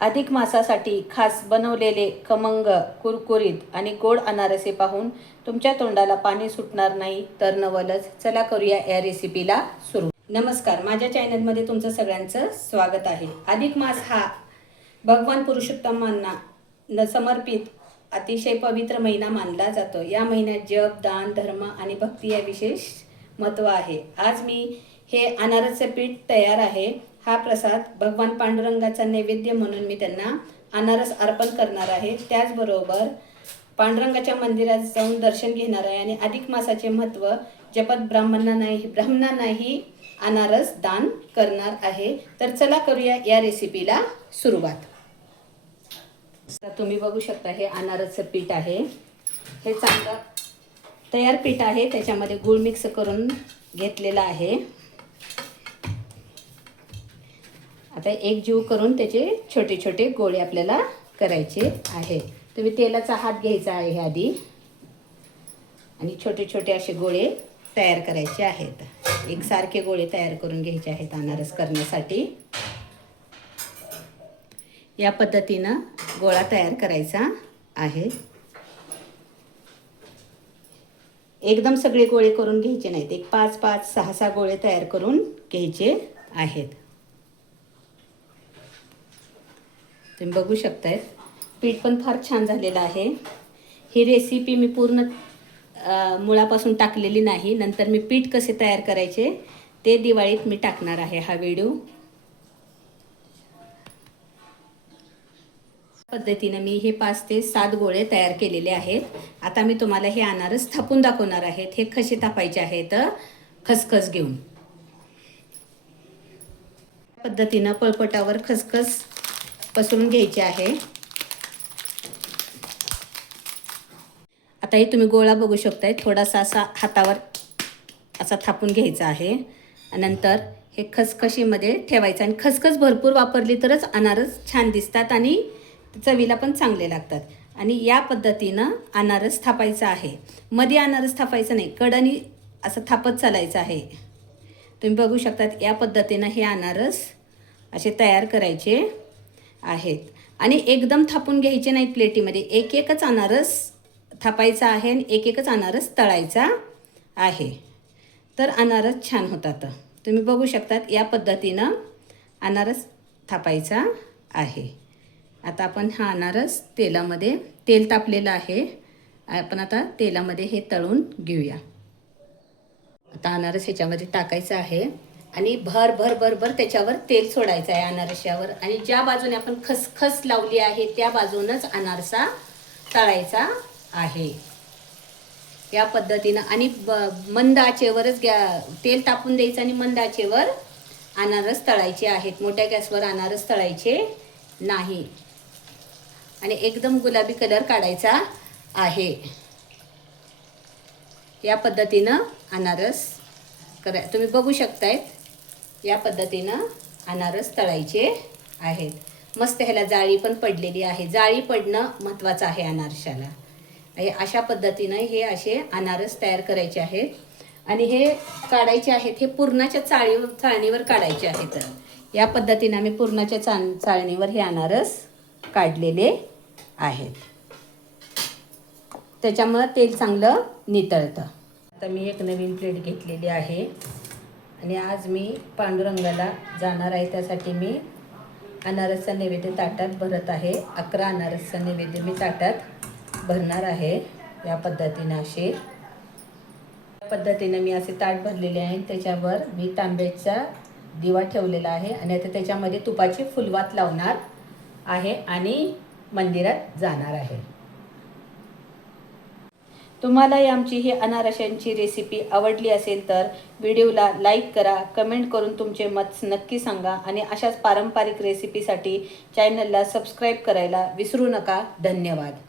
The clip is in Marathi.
अधिक मासासाठी खास बनवलेले खमंग, कुरकुरीत आणि गोड अनारसे पाहून तुमच्या तोंडाला पाणी सुटणार नाही तर नवलच. चला करूया या रेसिपीला सुरू. नमस्कार, माझ्या चॅनलमध्ये तुमचं सगळ्यांचं स्वागत आहे. अधिक मास हा भगवान पुरुषोत्तमांना समर्पित अतिशय पवित्र महिना मानला जातो. या महिन्यात जप, दान, धर्म आणि भक्ती या विशेष महत्त्व आहे. आज मी हे अनारसचे पीठ तयार आहे. हा प्रसाद भगवान पांडुरंगाचा नैवेद्य म्हणून मी त्यांना अनारस अर्पण करणार आहे. त्याचबरोबर पांडुरंगाच्या मंदिरात जाऊन दर्शन घेणार आहे आणि अधिक मासाचे महत्त्व जपत ब्राह्मणांनाही अनारस दान करणार आहे. तर चला करूया या रेसिपीला सुरुवात. तर तुम्ही बघू शकता हे अनारसचं पीठ आहे. हे चांगलं तयार पीठ आहे. त्याच्यामध्ये गूळ मिक्स करून घेतलेला आहे. आता एक जीव करून त्याचे छोटे छोटे गोळे आपल्याला करायचे आहे. तुम्ही तेलाचा हात घ्यायचा आहे आधी आणि छोटे छोटे असे गोळे तयार करायचे आहेत. एकसारखे गोळे तयार करून घ्यायचे आहेत अनारस करण्यासाठी. या पद्धतीनं गोळा तयार करायचा आहे. एकदम सगळे गोळे करून घ्यायचे नाहीत. एक 5-5, 6-6 गोळे तयार करून घ्यायचे आहेत. तुम्ही बघू शकताय पीठ पण फार छान झालेलं आहे. ही रेसिपी मी पूर्ण मुळापासून टाकलेली नाही. नंतर मी पीठ कसे तयार करायचे ते दिवाळीत मी टाकणार आहे हा व्हिडिओ. पद्धतीने मी हे 5 ते 7 गोळे तयार केलेले आहेत. आता मी तुम्हाला हे अनारस थापून दाखवणार आहेत. हे कसे थापायचे आहेत खसखस घेऊन. पद्धतीनं पळपटावर खसखस पसरून घ्यायचे आहे. आता हे तुम्ही गोळा बघू शकताय. थोडासा असा हातावर असा थापून घ्यायचा आहे. नंतर हे खसखशीमध्ये ठेवायचं आणि खसखस भरपूर वापरली तरच अनारस छान दिसतात आणि चवीला पण चांगले लागतात. आणि या पद्धतीनं अनारस थापायचा आहे. मध्ये अनारस थापायचं नाही, कडानी असं थापत चालायचं आहे. तुम्ही बघू शकतात या पद्धतीनं हे अनारस असे तयार करायचे आहेत. आणि एकदम थापून घ्यायचे नाहीत प्लेटीमध्ये. एक एकच अनारस थापायचा आहे आणि एक एकच अनारस तळायचा आहे. तर अनारस छान होतात. तुम्ही बघू शकतात या पद्धतीनं अनारस थापायचा आहे. आता आपण हा अनारस तेलामध्ये, तेल तापलेलं आहे. आपण आता तेलामध्ये हे तळून घेऊया. आता अनारस ह्याच्यामध्ये टाकायचं आहे आणि भर भर भर भर त्याच्यावर तेल सोडायचं आहे अनारशावर. आणि ज्या बाजूने आपण खसखस लावली आहे त्या बाजूनच अनारसा तळायचा आहे. या पद्धतीनं आणि मंद आचेवरच तेल तापून द्यायचं आणि मंद आचेवर अनारस तळायचे आहेत. मोठ्या गॅसवर अनारस तळायचे नाही. आणि एकदम गुलाबी कलर काढायचा आहे. या पद्धतीनं अनारस तुम्ही बघू शकतायत. या पद्धतीनं अनारस तळायचे आहेत. मस्त ह्याला जाळी पण पडलेली आहे. जाळी पडणं महत्त्वाचं आहे अनारशाला. अशा पद्धतीनं हे असे अनारस तयार करायचे आहेत. आणि हे काढायचे आहेत. हे पुरणाच्या चाळणीवर काढायचे आहेत. या पद्धतीनं आम्ही पुरणाच्या चाळणीवर हे अनारस काढलेले आहेत. त्याच्यामुळं तेल चांगलं नितळतं. आता मी एक नवीन प्लेट घेतलेली आहे आणि आज मी पांडुरंगाला जाणार आहे. त्यासाठी मी अनारसचा नैवेद्य ताटात भरत आहे. 11 अनारसचा नैवेद्य मी ताटात भरणार आहे. या पद्धतीनं पद्धतीनं मी असे ताट भरलेले आहे. त्याच्यावर मी तांब्याचा दिवा ठेवलेला आहे आणि आता त्याच्यामध्ये तुपाची फुलवात लावणार आहे आणि मंदिरात जाणार आहे. तुम्हाला आमची ही अनारशांची रेसिपी आवडली असेल तर व्हिडिओला लाईक करा, कमेंट करून तुमचे मत नक्की सांगा आणि अशाच पारंपरिक रेसिपीसाठी चॅनलला सबस्क्राईब करायला विसरू नका. धन्यवाद.